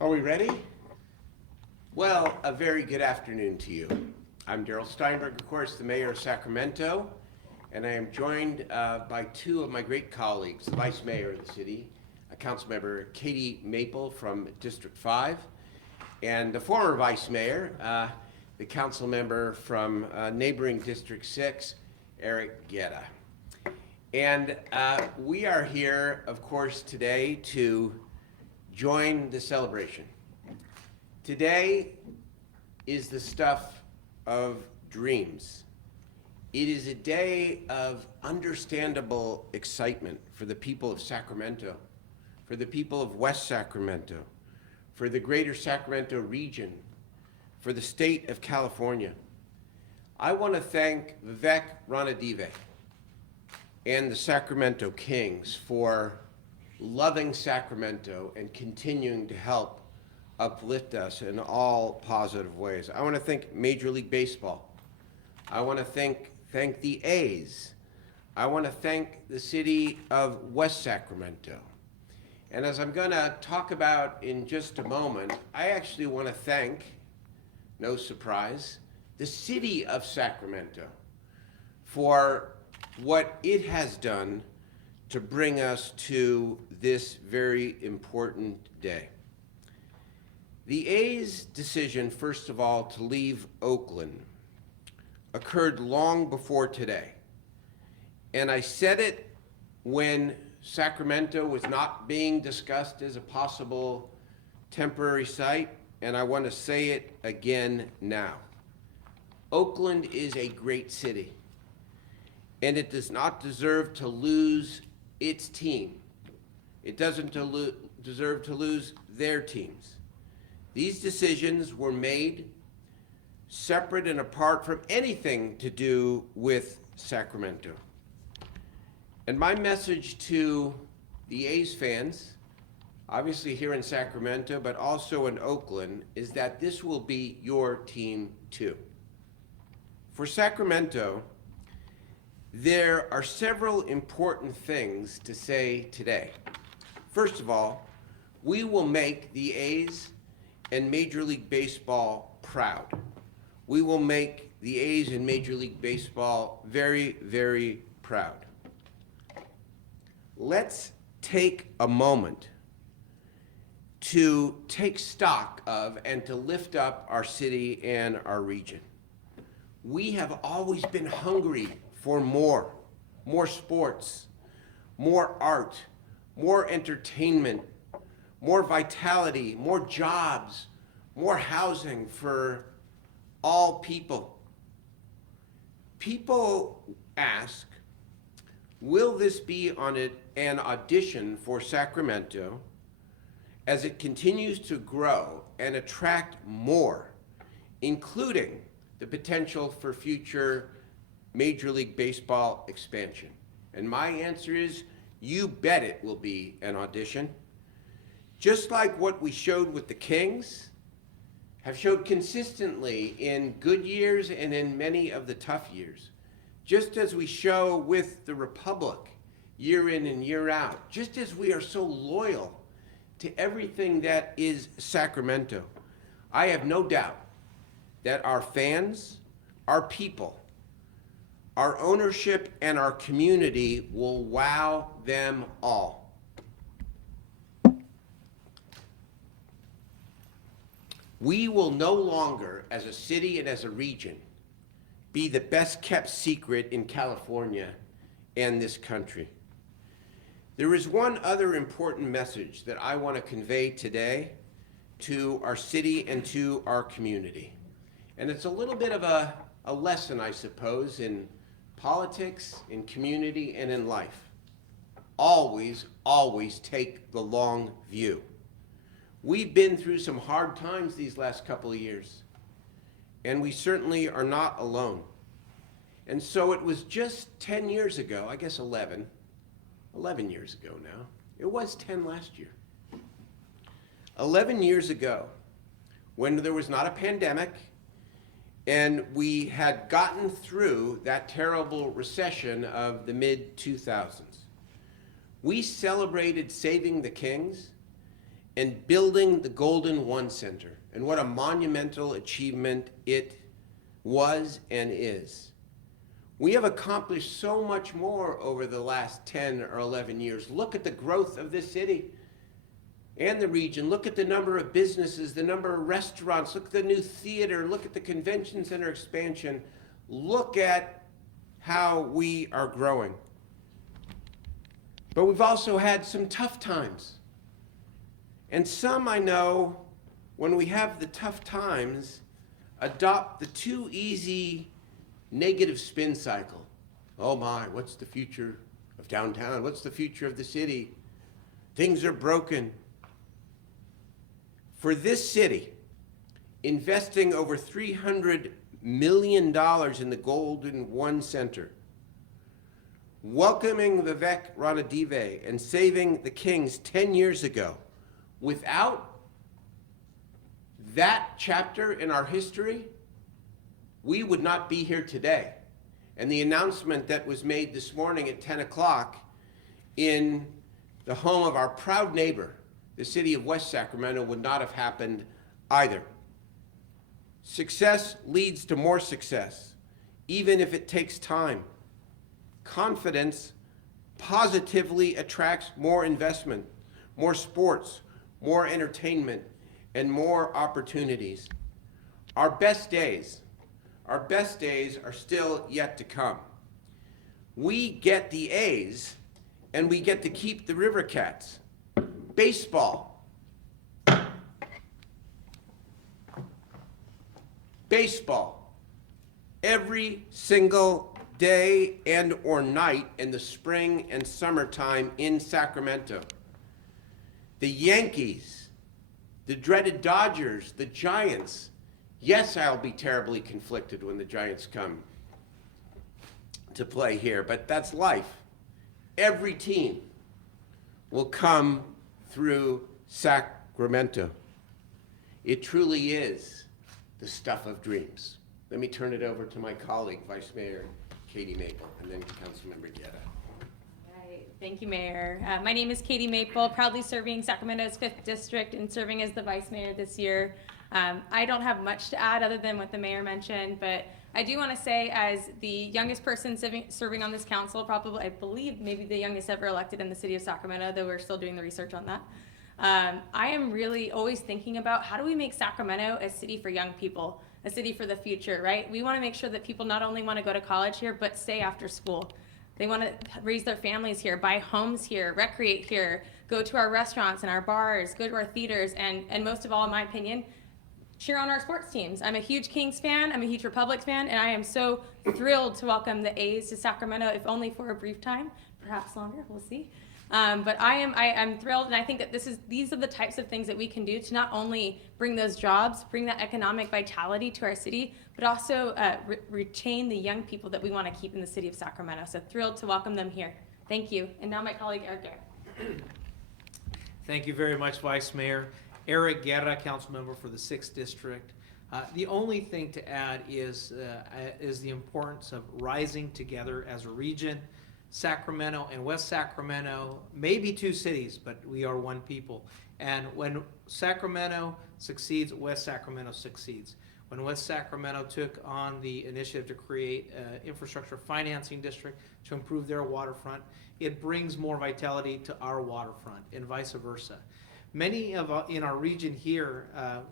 Are we ready? Well, a very good afternoon to you. I'm Darrell Steinberg, of course, the mayor of Sacramento, and I am joined by two of my great colleagues, the vice mayor of the city, Councilmember Katie Maple from District 5, and the former vice mayor, the council member from neighboring District 6, Eric Guetta. And we are here, of course, today to join the celebration. Today is the stuff of dreams. It is a day of understandable excitement for the people of Sacramento, for the people of West Sacramento, for the greater Sacramento region, for the state of California. I want to thank Vivek Ranadive and the Sacramento Kings for loving Sacramento and continuing to help uplift us in all positive ways. I want to thank Major League Baseball. I want to thank the A's. I want to thank the city of West Sacramento. And as I'm going to talk about in just a moment, I actually want to thank, no surprise, the city of Sacramento for what it has done to bring us to this very important day. The A's decision, first of all, to leave Oakland occurred long before today. And I said it when Sacramento was not being discussed as a possible temporary site, and I want to say it again now. Oakland is a great city, and it does not deserve to lose its team. It doesn't deserve to lose their teams. These decisions were made separate and apart from anything to do with Sacramento. And my message to the A's fans, obviously here in Sacramento, but also in Oakland, is that this will be your team too. For Sacramento, there are several important things to say today. First of all, we will make the A's and Major League Baseball proud. We will make the A's and Major League Baseball very, very proud. Let's take a moment to take stock of and to lift up our city and our region. We have always been hungry for more sports, more art, more entertainment, more vitality, more jobs, more housing for all people. People ask, will this be an audition for Sacramento as it continues to grow and attract more, including the potential for future Major League Baseball expansion? And my answer is, you bet it will be an audition. Just like what we showed with the Kings, have showed consistently in good years and in many of the tough years. Just as we show with the Republic year in and year out, just as we are so loyal to everything that is Sacramento, I have no doubt that our fans, our people, our ownership, and our community will wow them all. We will no longer, as a city and as a region, be the best kept secret in California and this country. There is one other important message that I want to convey today to our city and to our community. And it's a little bit of a lesson, I suppose, in politics, in community, and in life. Always, always take the long view. We've been through some hard times these last couple of years, and we certainly are not alone. And so it was just 10 years ago, I guess 11 years ago now. It was 10 last year. 11 years ago, when there was not a pandemic, and we had gotten through that terrible recession of the mid-2000s. We celebrated saving the Kings, and building the Golden One Center. And what a monumental achievement it was and is. We have accomplished so much more over the last 10 or 11 years. Look at the growth of this city and the region. Look at the number of businesses, the number of restaurants. Look at the new theater. Look at the convention center expansion. Look at how we are growing. But we've also had some tough times. And some, I know, when we have the tough times, adopt the too easy negative spin cycle. Oh my, what's the future of downtown? What's the future of the city? Things are broken. For this city, investing over $300 million in the Golden One Center, welcoming Vivek Ranadive and saving the Kings 10 years ago, without that chapter in our history, we would not be here today. And the announcement that was made this morning at 10 o'clock in the home of our proud neighbor, the city of West Sacramento, would not have happened either. Success leads to more success, even if it takes time. Confidence positively attracts more investment, more sports, more entertainment, and more opportunities. Our best days are still yet to come. We get the A's, and we get to keep the River Cats. Baseball. Every single day and or night in the spring and summertime in Sacramento. The Yankees, the dreaded Dodgers, the Giants. Yes, I'll be terribly conflicted when the Giants come to play here, but that's life. Every team will come through Sacramento. It truly is the stuff of dreams. Let me turn it over to my colleague, Vice Mayor Katie Maple, and then Councilmember Guerra. Right. Thank you, Mayor. My name is Katie Maple, proudly serving Sacramento's 5th District and serving as the Vice Mayor this year. I don't have much to add other than what the Mayor mentioned, but I do want to say, as the youngest person serving on this council, probably, I believe, maybe the youngest ever elected in the city of Sacramento, though we're still doing the research on that. I am really always thinking about how do we make Sacramento a city for young people, a city for the future, right? We want to make sure that people not only want to go to college here, but stay after school. They want to raise their families here, buy homes here, recreate here, go to our restaurants and our bars, go to our theaters, and most of all, in my opinion, cheer on our sports teams. I'm a huge Kings fan, I'm a huge Republic fan, and I am so thrilled to welcome the A's to Sacramento, if only for a brief time, perhaps longer, we'll see. But I'm thrilled, and I think that these are the types of things that we can do to not only bring those jobs, bring that economic vitality to our city, but also retain the young people that we want to keep in the city of Sacramento. So thrilled to welcome them here. Thank you. And now my colleague, Eric Guerra. Thank you very much, Vice Mayor. Eric Guerra, council member for the 6th District. The only thing to add is the importance of rising together as a region. Sacramento and West Sacramento may be two cities, but we are one people. And when Sacramento succeeds, West Sacramento succeeds. When West Sacramento took on the initiative to create an infrastructure financing district to improve their waterfront, it brings more vitality to our waterfront and vice versa. Many in our region here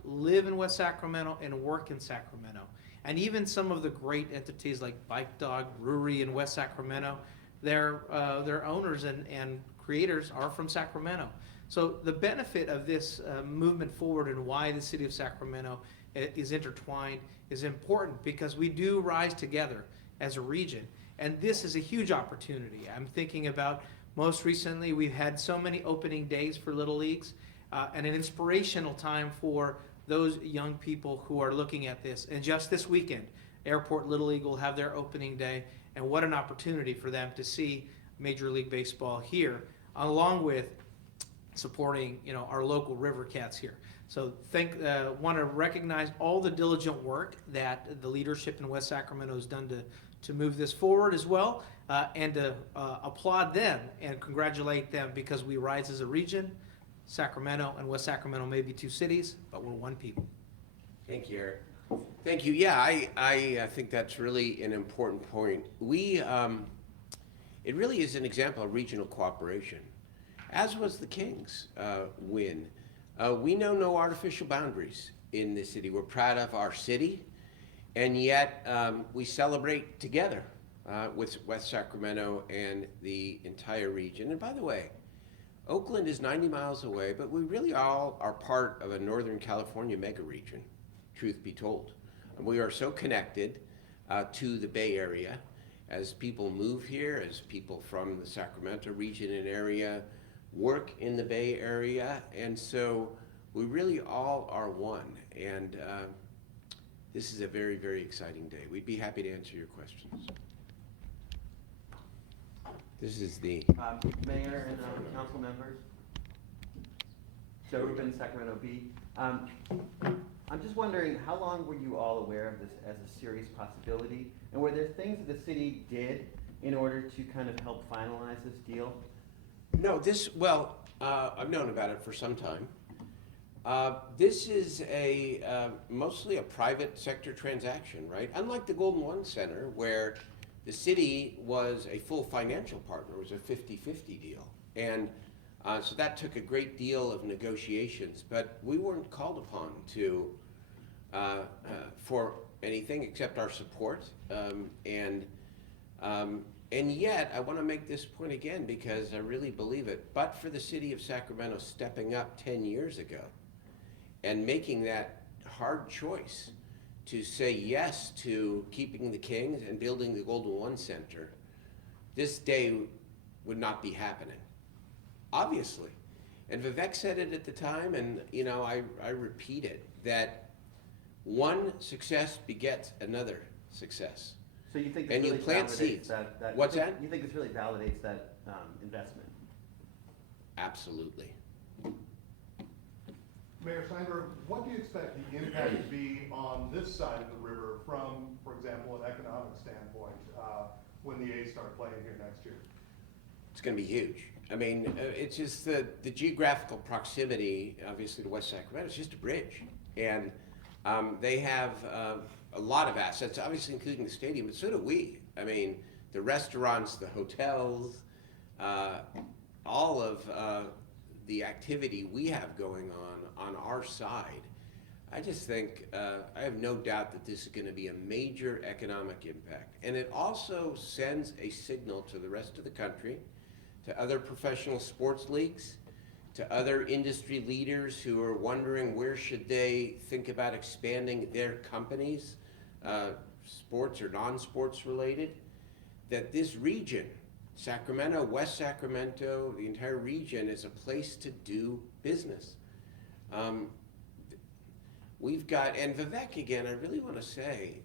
live in West Sacramento and work in Sacramento. And even some of the great entities like Bike Dog Brewery in West Sacramento, their owners and creators are from Sacramento. So the benefit of this movement forward and why the city of Sacramento is intertwined is important, because we do rise together as a region. And this is a huge opportunity. I'm thinking about, most recently, we've had so many opening days for Little Leagues, and an inspirational time for those young people who are looking at this. And just this weekend, Airport Little League will have their opening day, and what an opportunity for them to see Major League Baseball here, along with supporting our local River Cats here. So want to recognize all the diligent work that the leadership in West Sacramento has done to move this forward as well, and to applaud them and congratulate them, because we rise as a region. Sacramento and West Sacramento may be two cities, but we're one people. Thank you, Eric. Thank you. Yeah, I think that's really an important point. It really is an example of regional cooperation, as was the Kings win. We know no artificial boundaries in this city. We're proud of our city, and yet we celebrate together with West Sacramento and the entire region. And by the way, Oakland is 90 miles away, but we really all are part of a Northern California mega region, truth be told. And we are so connected to the Bay Area as people move here, as people from the Sacramento region and area work in the Bay Area. And so we really all are one. And this is a very, very exciting day. We'd be happy to answer your questions. This is the Mayor and council members. Joe Rubin, Sacramento B. I'm just wondering, how long were you all aware of this as a serious possibility? And were there things that the city did in order to kind of help finalize this deal? No, I've known about it for some time. This is mostly a private sector transaction, right? Unlike the Golden One Center, where the city was a full financial partner. It was a 50-50 deal. And so that took a great deal of negotiations, but we weren't called upon to for anything except our support. And yet, I want to make this point again because I really believe it. But for the city of Sacramento stepping up 10 years ago and making that hard choice to say yes to keeping the Kings and building the Golden One Center, this day would not be happening, obviously. And Vivek said it at the time, and I repeat it, that one success begets another success. So you think this And you really plant validates seeds. that What's that? You think this really validates that investment? Absolutely. Mayor Steinberg, what do you expect the impact to be on this side of the river from, for example, an economic standpoint, when the A's start playing here next year? It's going to be huge. I mean, it's just the geographical proximity, obviously, to West Sacramento. It's just a bridge. And they have a lot of assets, obviously including the stadium, but so do we. I mean, the restaurants, the hotels, all of the activity we have going on our side. I just think, I have no doubt that this is going to be a major economic impact. And it also sends a signal to the rest of the country, to other professional sports leagues, to other industry leaders who are wondering where should they think about expanding their companies, sports or non-sports related, that this region, Sacramento, West Sacramento, the entire region is a place to do business. We've got, and Vivek again, I really want to say,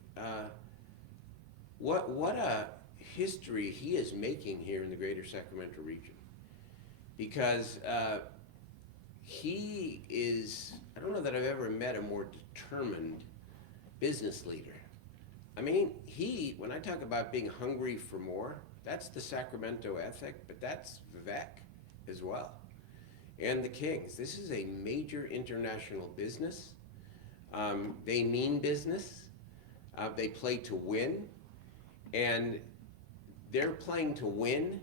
what a history he is making here in the greater Sacramento region. Because he is, I don't know that I've ever met a more determined business leader. I mean, when I talk about being hungry for more, that's the Sacramento ethic, but that's Vivek as well. And the Kings. This is a major international business. They mean business. They play to win. And their playing to win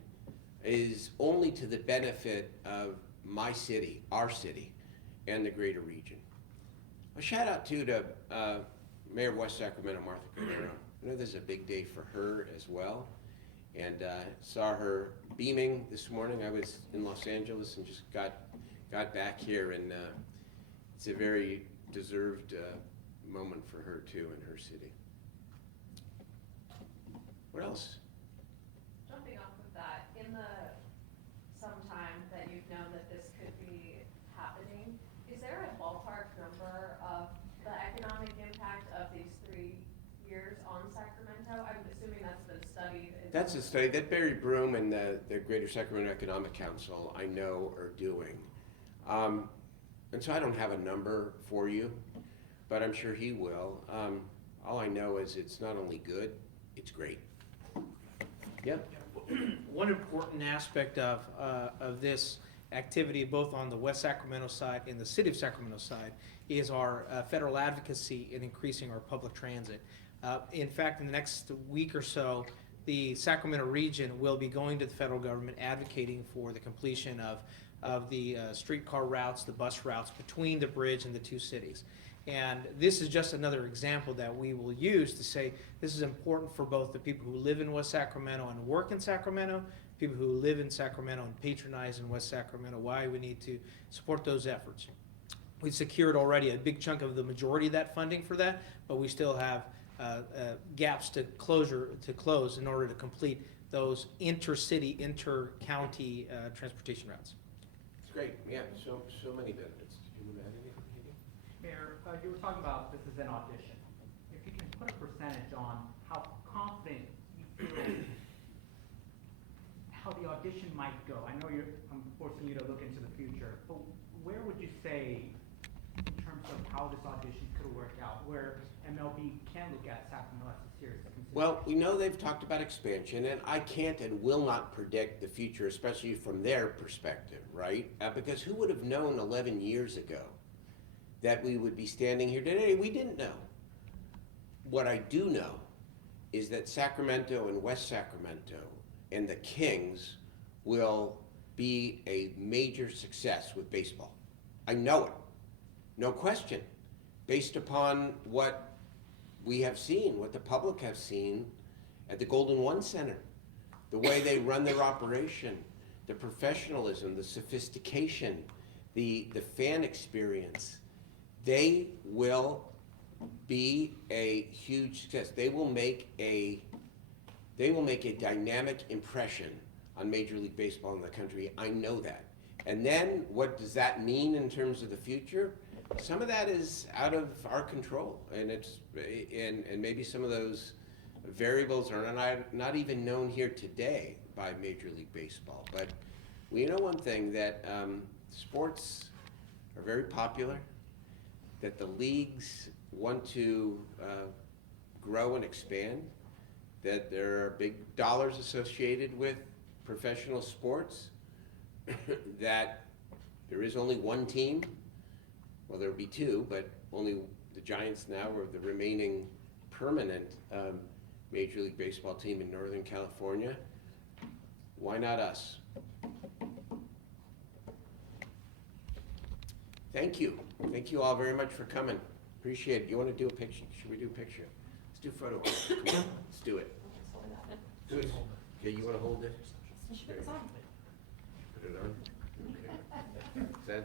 is only to the benefit of my city, our city, and the greater region. A shout out too to Mayor of West Sacramento, Martha Cordero. I know this is a big day for her as well. And saw her beaming this morning. I was in Los Angeles and just got back here, and it's a very deserved moment for her too in her city. What else? Jumping off of that, in the some time that you've known that this could be happening, is there a ballpark number of the economic impact of these 3 years on Sacramento? I'm assuming that's been studied. That's a study that Barry Broom and the Greater Sacramento Economic Council, I know, are doing. And so I don't have a number for you, but I'm sure he will. All I know is it's not only good, it's great. Yep. One important aspect of this activity both on the West Sacramento side and the City of Sacramento side is our federal advocacy in increasing our public transit. In fact, in the next week or so, the Sacramento region will be going to the federal government advocating for the completion of the streetcar routes, the bus routes between the bridge and the two cities. And this is just another example that we will use to say this is important for both the people who live in West Sacramento and work in Sacramento, people who live in Sacramento and patronize in West Sacramento, why we need to support those efforts. We've secured already a big chunk of the majority of that funding for that, but we still have gaps to close in order to complete those intercity, inter-county transportation routes. It's great, yeah, so many benefits. Do you want to add anything, Katie? Mayor, you were talking about this is an audition. If you can put a percentage on how confident you feel how the audition might go. I know I'm forcing you to look into the future, but where would you say in terms of how this audition could work out, where MLB can look at Sacramento as a serious consideration? Well, we know they've talked about expansion, and I can't and will not predict the future, especially from their perspective, right? Because who would have known 11 years ago that we would be standing here today? We didn't know. What I do know is that Sacramento and West Sacramento and the Kings will be a major success with baseball. I know it, no question, based upon what we have seen, what the public have seen at the Golden One Center, the way they run their operation, the professionalism, the sophistication, the fan experience. They will be a huge success. They will make a dynamic impression on Major League Baseball in the country. I know that. And then what does that mean in terms of the future? Some of that is out of our control, and and maybe some of those variables are not even known here today by Major League Baseball. But we know one thing, that sports are very popular, that the leagues want to grow and expand, that there are big dollars associated with professional sports, that there is only one team. Well, there'll be two, but only the Giants now are the remaining permanent Major League Baseball team in Northern California. Why not us? Thank you. Thank you all very much for coming. Appreciate it. You want to do a picture? Should we do a picture? Let's do a photo. Come on, let's do it. Do it. Okay, you want to hold it? Put it on. Okay. Is that?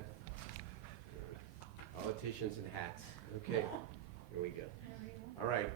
Politicians and hats. Okay, here we go. All right.